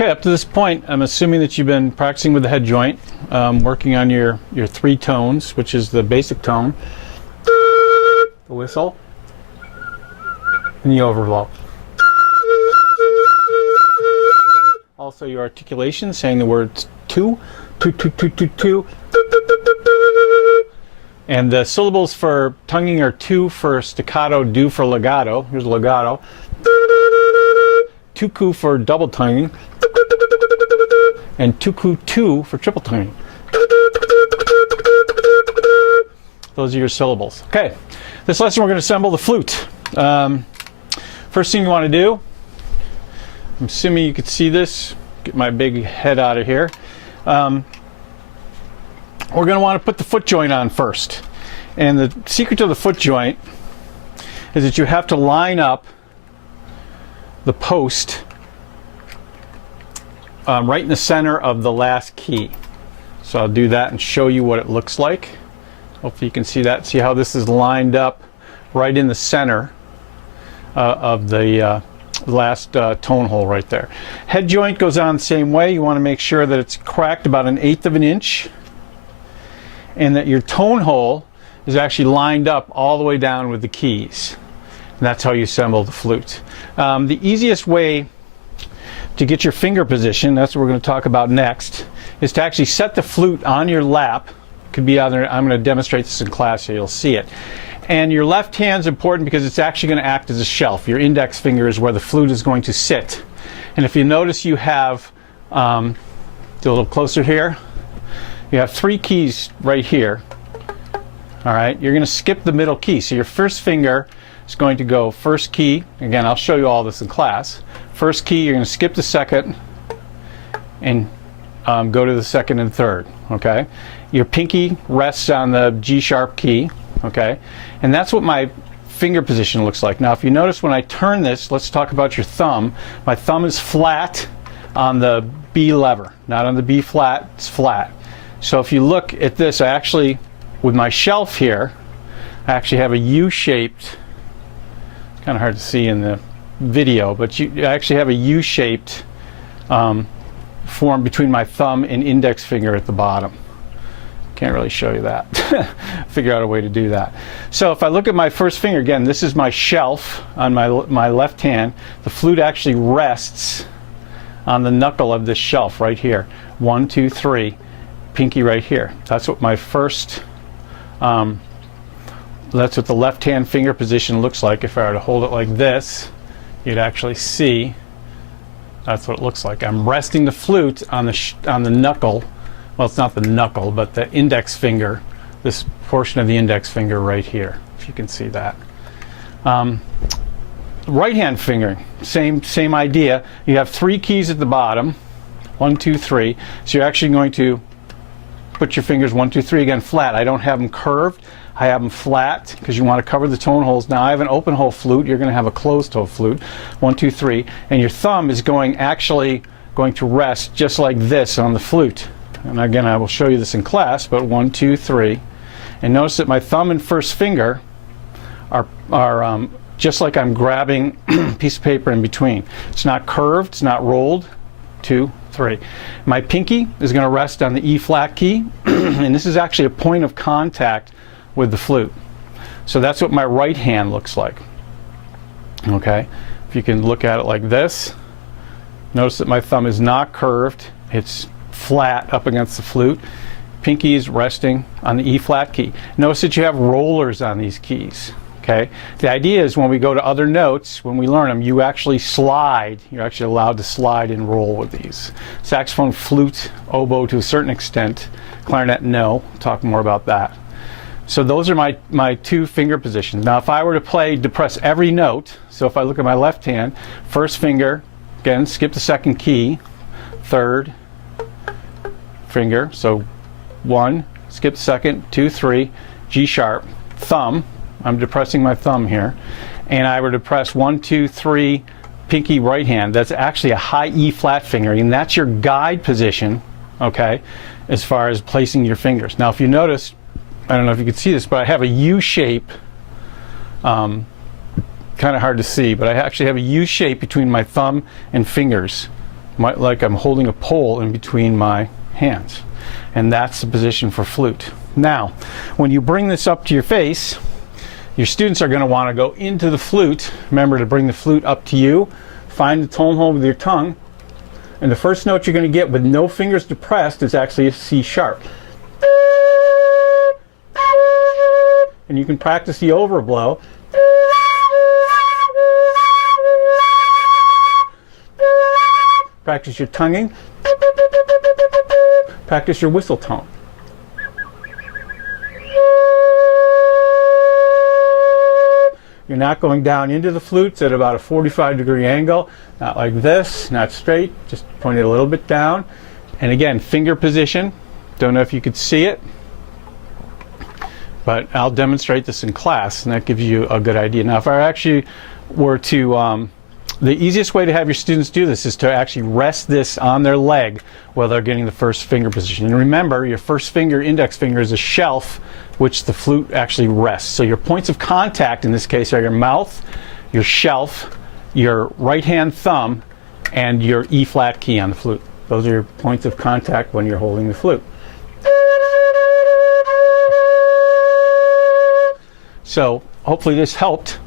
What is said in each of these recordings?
Okay, up to this point, I'm assuming that you've been practicing with the head joint, working on your three tones, which is the basic tone, the whistle, and the overblow. Also your articulation, saying the words two, two, two, two, two, two. And the syllables for tonguing are two for staccato, do for legato. Here's legato. Tuku for double tonguing. And tuku two for triple tonguing. Those are your syllables. Okay, this lesson we're going to assemble the flute. First thing you want to do, I'm assuming you could see this. Get my big head out of here. We're going to want to put the foot joint on first. And the secret to the foot joint is that you have to line up the post right in the center of the last key. So I'll do that and show you what it looks like. Hopefully you can see that. See how this is lined up right in the center of the last tone hole right there. Head joint goes on the same way. You want to make sure that it's cracked about 1/8 of an inch and that your tone hole is actually lined up all the way down with the keys. And that's how you assemble the flute. The easiest way to get your finger position, that's what we're going to talk about next, is to actually set the flute on your lap. Could be on there. I'm going to demonstrate this in class so you'll see it. And your left hand's important because it's actually going to act as a shelf. Your index finger is where the flute is going to sit. And if you notice, you have, do a little closer here, you have 3 keys right here. All right, you're going to skip the middle key. So your first finger is going to go first key. Again, I'll show you all this in class. First key, you're going to skip the second and go to the second and third. Okay, your pinky rests on the G sharp key. Okay, and that's what my finger position looks like. Now if you notice when I turn this, let's talk about your thumb. My thumb is flat on the B lever, not on the B flat, it's flat. So if you look at this, I actually, with my shelf here, I actually have a U-shaped, it's kind of hard to see in the video, but I actually have a U-shaped form between my thumb and index finger at the bottom. Can't really show you that. Figure out a way to do that. So if I look at my first finger, again, this is my shelf on my left hand. The flute actually rests on the knuckle of this shelf right here. 1, 2, 3, pinky right here. That's what my first, that's what the left hand finger position looks like. If I were to hold it like this, you'd actually see that's what it looks like. I'm resting the flute on the knuckle. Well, it's not the knuckle, but the index finger, this portion of the index finger right here, if you can see that. Right hand fingering, same idea. You have 3 keys at the bottom, 1, 2, 3. So you're actually going to put your fingers 1, 2, 3 again flat. I don't have them curved. I have them flat because you want to cover the tone holes. Now I have an open hole flute. You're going to have a closed hole flute. 1, 2, 3, and your thumb is actually going to rest just like this on the flute. And again, I will show you this in class, but 1, 2, 3. And notice that my thumb and first finger are just like I'm grabbing a piece of paper in between. It's not curved, it's not rolled. 2, 3. My pinky is going to rest on the E flat key, and this is actually a point of contact with the flute. So that's what my right hand looks like. Okay, if you can look at it like this, notice that my thumb is not curved, it's flat up against the flute. Pinky is resting on the E flat key. Notice that you have rollers on these keys. Okay, the idea is when we go to other notes, when we learn them, you actually slide. You're actually allowed to slide and roll with these. Saxophone, flute, oboe to a certain extent. Clarinet, no. We'll talk more about that. So those are my 2 finger positions. Now if I were to depress every note, so if I look at my left hand, first finger, again, skip the second key, third finger, so 1, skip the second, 2, 3, G sharp, thumb, I'm depressing my thumb here, and I were to press 1, 2, 3, pinky right hand, that's actually a high E flat finger, and that's your guide position, okay, as far as placing your fingers. Now if you notice, I don't know if you can see this, but I have a U shape, kind of hard to see, but I actually have a U shape between my thumb and fingers. like I'm holding a pole in between my hands. And that's the position for flute. Now, when you bring this up to your face, your students are going to want to go into the flute. Remember to bring the flute up to you. Find the tone hole with your tongue. And the first note you're going to get with no fingers depressed is actually a C sharp. And you can practice the overblow. Practice your tonguing. Practice your whistle tone. You're not going down into the flutes at about a 45-degree angle, not like this, not straight, just point it a little bit down. And again, finger position. Don't know if you could see it, but I'll demonstrate this in class, and that gives you a good idea. Now, if I actually were to, the easiest way to have your students do this is to actually rest this on their leg while they're getting the first finger position. And remember, your first finger, index finger, is a shelf which the flute actually rests. So your points of contact in this case are your mouth, your shelf, your right hand thumb, and your E flat key on the flute. Those are your points of contact when you're holding the flute. So hopefully this helped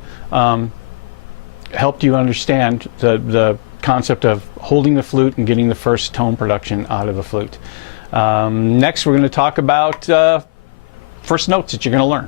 you understand the concept of holding the flute and getting the first tone production out of the flute. Next, we're going to talk about first notes that you're going to learn.